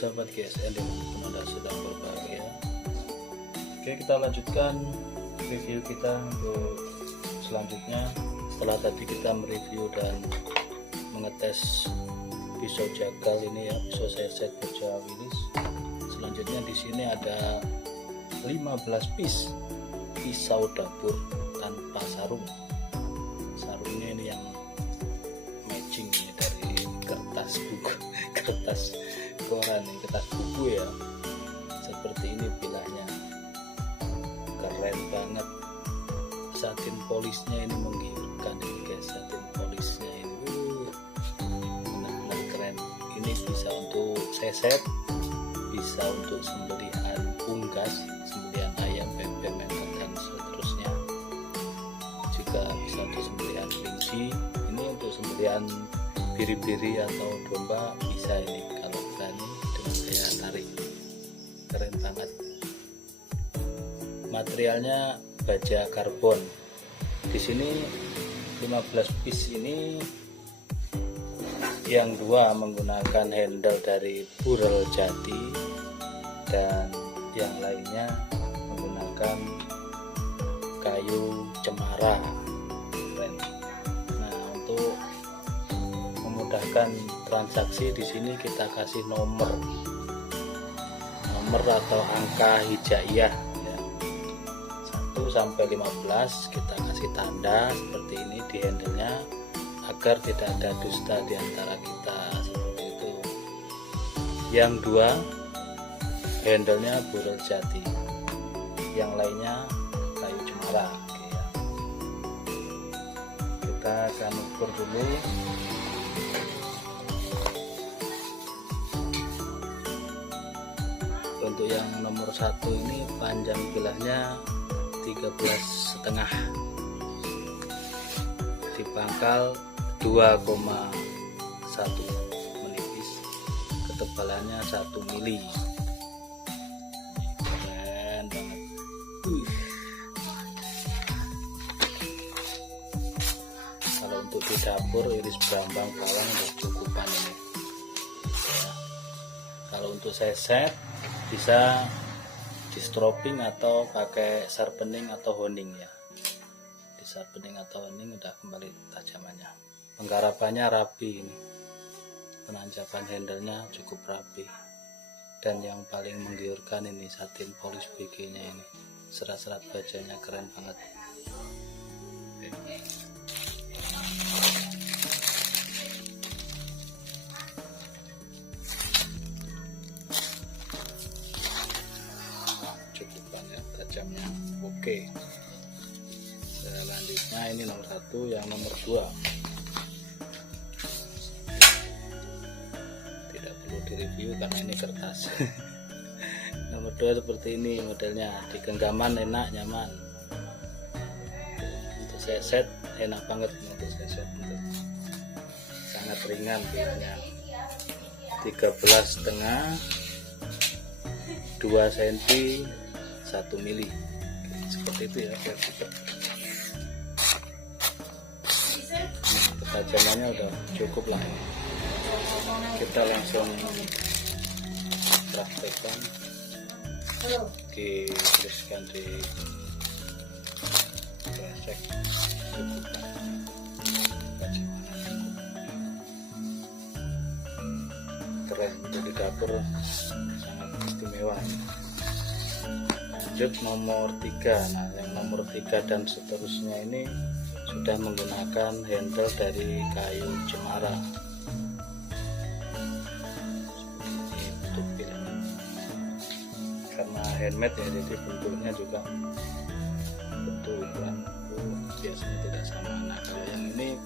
sahabat GSL dimanapun Anda sedang berbahagia. Oke, kita lanjutkan review kita untuk selanjutnya. Setelah tadi kita mereview dan mengetes pisau jagal ini ya, pisau seset baja Willis. Selanjutnya di sini ada 15 piece pisau dapur tanpa sarung. Sarungnya ini yang matching ini dari kertas buku, kertas koran, kertas buku ya. Seperti ini bilahnya, keren banget. Satin polisnya ini menggiurkan ini guys, satin polisnya ini benar-benar keren. Ini bisa untuk seset, bisa untuk sembelihan unggas, sembelihan ayam, bebek, dan seterusnya. Juga bisa untuk sembelihan kelinci. Ini untuk sembelihan biri-biri atau domba bisa ini kalau berani dengan gaya tarik. Keren banget. Materialnya baja karbon. Di sini 15 piece ini yang dua menggunakan handle dari burel jati dan yang lainnya menggunakan kayu cemara. Keren. Nah, untuk memudahkan transaksi di sini kita kasih nomor atau angka hijaiyah ya. 1 sampai 15 kita kasih tanda seperti ini di handle-nya agar tidak ada dusta di antara kita, seperti itu. Yang dua handle-nya burel jati, yang lainnya kayu cemara. Oke, ya. Kita akan ukur dulu. Untuk yang nomor 1 ini panjang bilahnya 13,5, di pangkal 2,1, menipis, ketebalannya 1 mili. Keren banget. Kalau untuk di dapur iris brambang bawang udah cukupan ini ya. Kalau untuk seset bisa di stropping atau pakai sharpening atau honing ya. Di sharpening atau honing udah kembali tajamannya. Penggarapannya rapi ini, penanjakan handle-nya cukup rapi, dan yang paling menggiurkan ini satin polis BG nya ini, serat-serat bajanya keren banget. Cukup banyak tajamnya. Oke, selanjutnya ini nomor 1. Yang nomor 2 tidak perlu direview karena ini kertas. Nomor 2 seperti ini modelnya, di genggaman enak, nyaman. Untuk seset enak banget, untuk seset untuk sangat ringan bilahnya. 13,5, 2 cm, 1 mili. Seperti itu ya biar cepat. Ketajamannya udah cukup lah ini. Kita langsung praktekkan, dituliskan di kresek. Keren, jadi dapur sangat istimewa. Lanjut nomor 3. Nah, yang nomor 3 dan seterusnya ini sudah menggunakan handle dari kayu cemara. Ini bentuk bilahnya, karena handmade ya, jadi bentuknya juga bentuk ukuran biasanya tidak sama. Nah, kalau yang ini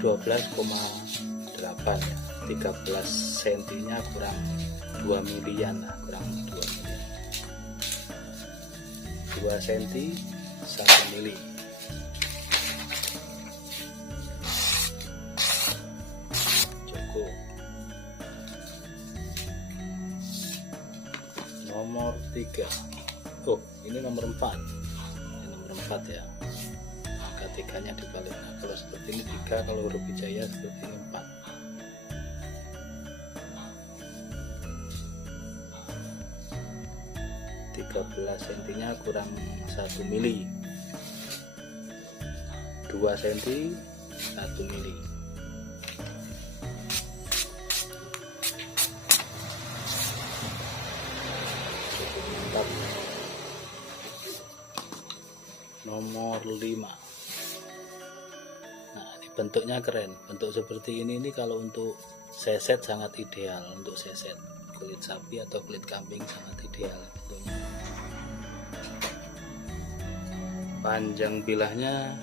12,8 ya, 13 cm nya kurang 2 milian lah, kurang 2 milian. 2 cm 1 mili. Cukup. Nomor 3. Oh, ini nomor 4. Ini nomor 4 ya. Angka 3-nya dibalik. Nah, kalau seperti ini 3, kalau huruf hijaiyah seperti ini 4. 13 cm nya kurang 1 mili, 2 cm 1 mili. Cukup mantap. Nomor 5. Nah, ini bentuknya keren. Bentuk seperti ini kalau untuk seset sangat ideal. Untuk seset kulit sapi atau kulit kambing sangat ideal bentuknya. Panjang bilahnya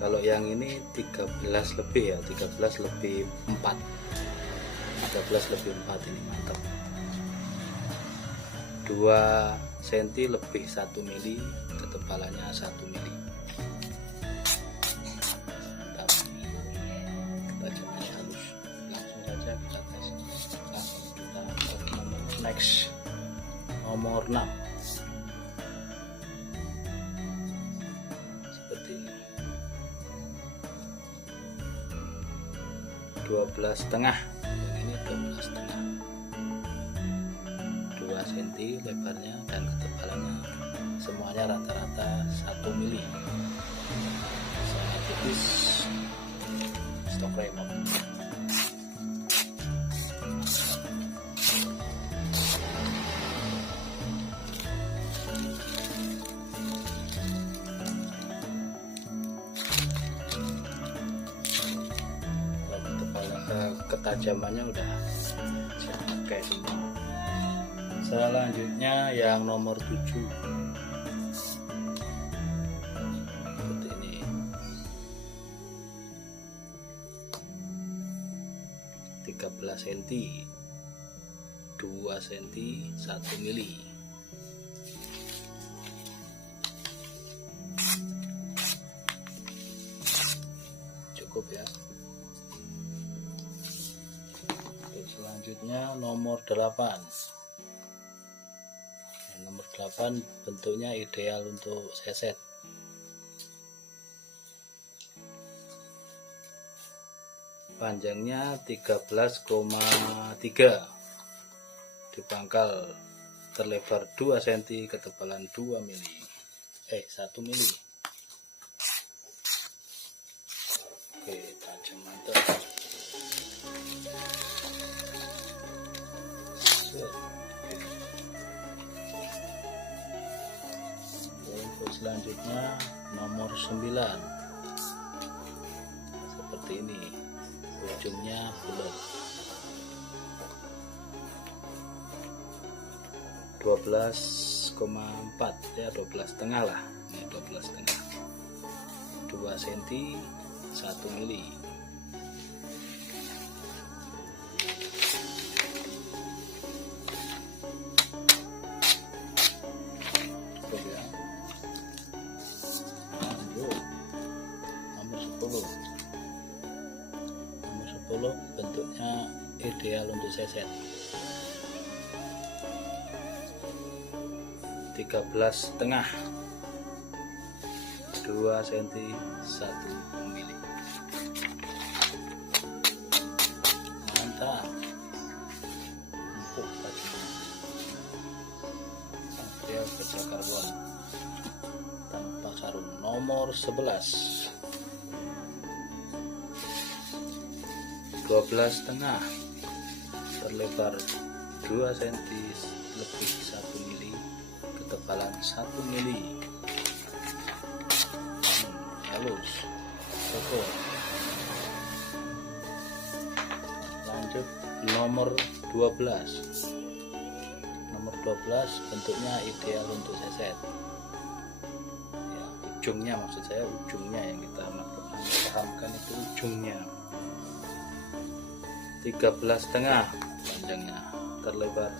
kalau yang ini 13 lebih ya, 13 lebih 4. 13 lebih 4 ini mantap. 2 cm lebih 1 mili, ketebalannya 1 mili. Mantap. Ketajamannya halus. Langsung saja kita tes. Langsung kita next. Nomor 6. Seperti ini. 12,5. Yang ini 12,5. 2 cm lebarnya dan ketebalannya semuanya rata-rata 1 mili. Sangat tipis. Stok remote. Ketajamannya udah siap pakai semua. Selanjutnya yang nomor 7. Seperti ini. 13 cm, 2 cm, 1 mili. Cukup ya. Selanjutnya nomor 8. Nomor 8 bentuknya ideal untuk seset. Panjangnya 13,3 di pangkal, terlebar 2 cm, ketebalan 2 mili. 1 mili. Oke, tajam mantap. Untuk selanjutnya nomor 9. Seperti ini, ujungnya bulat. 12,4 ya, 12,5 lah. Ini 12,5. 2 cm, 1 mili. Nomor 10 bentuknya ideal untuk seset. 13,5, 2 cm, 1 mili. Mantap. Empuk bajunya. Material baja karbon tanpa sarung. Nomor 11. 12,5, terlebar 2 cm lebih 1 mili, ketebalan 1 mili. Halus, kokoh. Lanjut nomor 12. Nomor 12 bentuknya ideal untuk seset ya, ujungnya, maksud saya ujungnya yang kita pahamkan itu ujungnya. 13,5 panjangnya, terlebar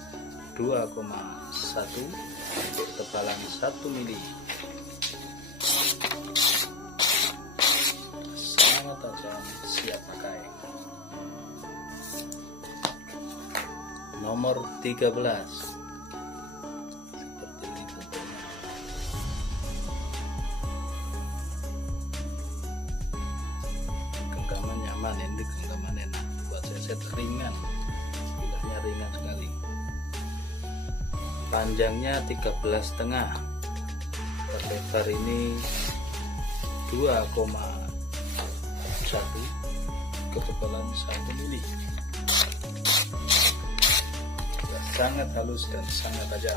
2,1, ketebalan 1 mili. Sangat tajam, siap pakai. Nomor 13. Seperti ini bentuknya. Genggaman nyaman, ini genggaman enak buat seset ringan, bilahnya ringan sekali. panjangnya 13,5, terlebar ini 2,1, ketebalan 1 mili. Sangat halus dan sangat tajam.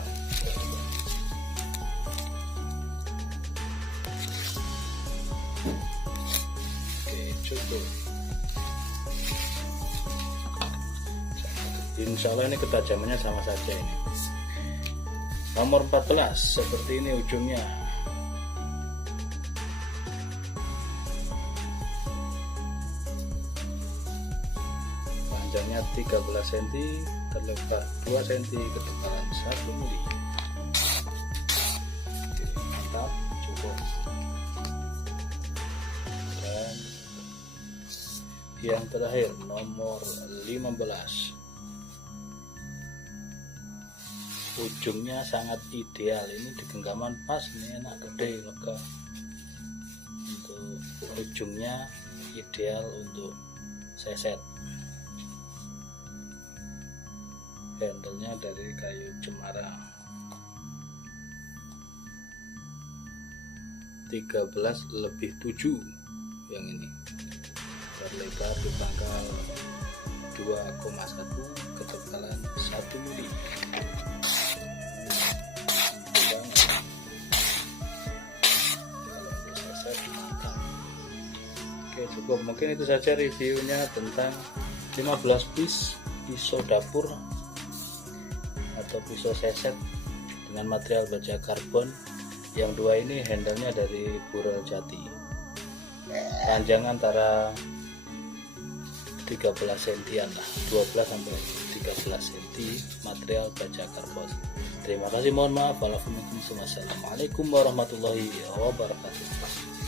Oke, cukup. Insya Allah ini ketajamannya sama saja ini. Nomor 14 seperti ini ujungnya. Panjangnya 13 cm, terlebar 2 cm, ketebalan 1 mili. Oke, mantap, cukup. Dan yang terakhir nomor 15. Ujungnya sangat ideal, ini di genggaman pas, ini enak, gede, lega. Untuk ujungnya ideal untuk seset. Handle-nya dari kayu cemara. 13/7 yang ini. Terlebar di pangkal 2,1, ketebalan 1 mili. Oke, cukup. Mungkin itu saja reviewnya tentang 15 piece pisau dapur atau pisau seset dengan material baja karbon. Yang dua ini handle-nya dari burel jati, panjang antara 13 cm lah, 12 sampai 13 cm, material baja karbon. Terima kasih, mohon maaf. Wassalamualaikum warahmatullahi wabarakatuh.